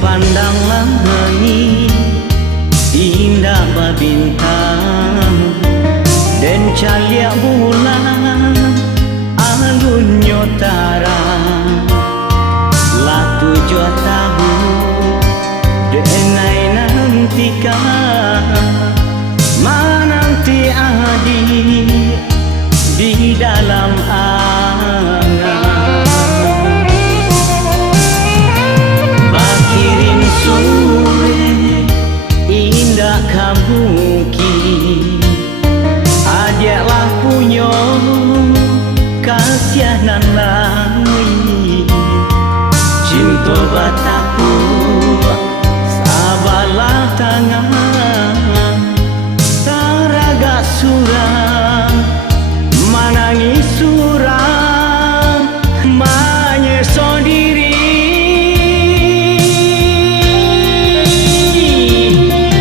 pandang langit indah babintang dan calia bulan alunnya tara lah 7 tahun denai nantikan menanti adik di dalam angan bakirin sore indah kabuki adiaklah punya kasihanan langit cinta bataku sabarlah tangan taraga surang manangis surang menyeso diri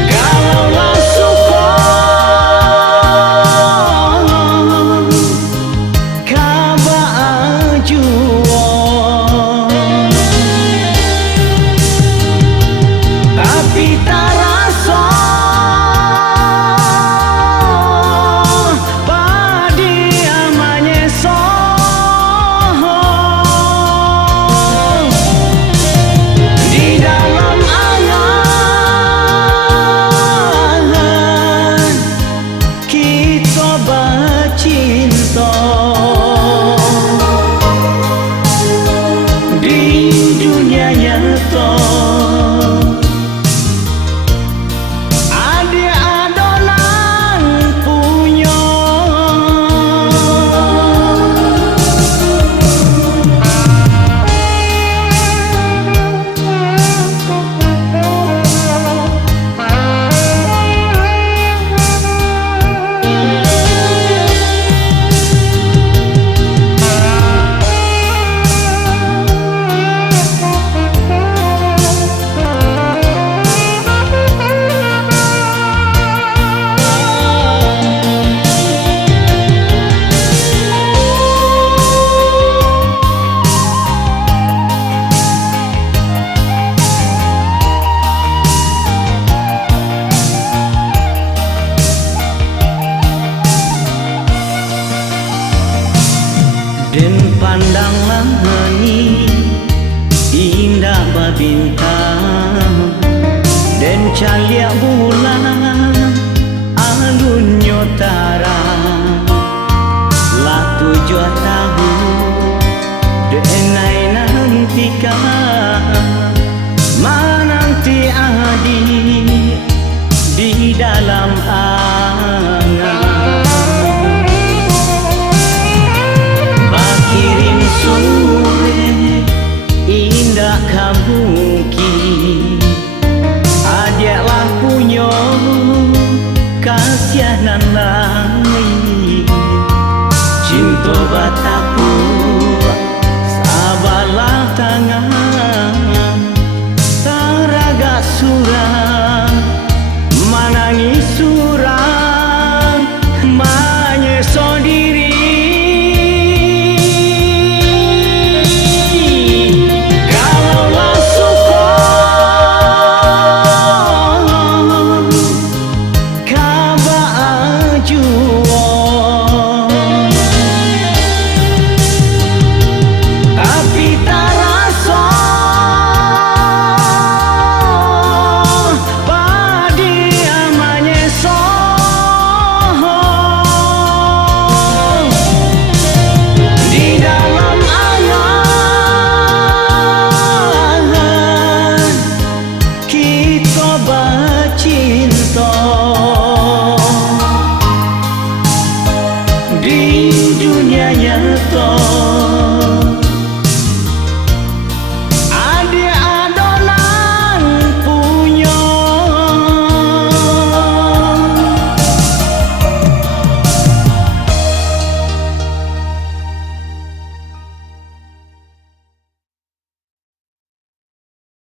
kalaulah syukur kebajuan tapi tak rasa dan pandang langit indah babintang dan calia bulan alunnya tara lah 7 tahun denai nantikan menanti adik di dalam angan bakirin sore indah kabuki adiaklah punya kasihanan langit cinta bataku sabarlah tangan taraga surang menangis surang menyeso diri kalaulah syukur kebajuan tapi tak rasa padia menyeso di dalam angan kita bercinta di dunia nyata.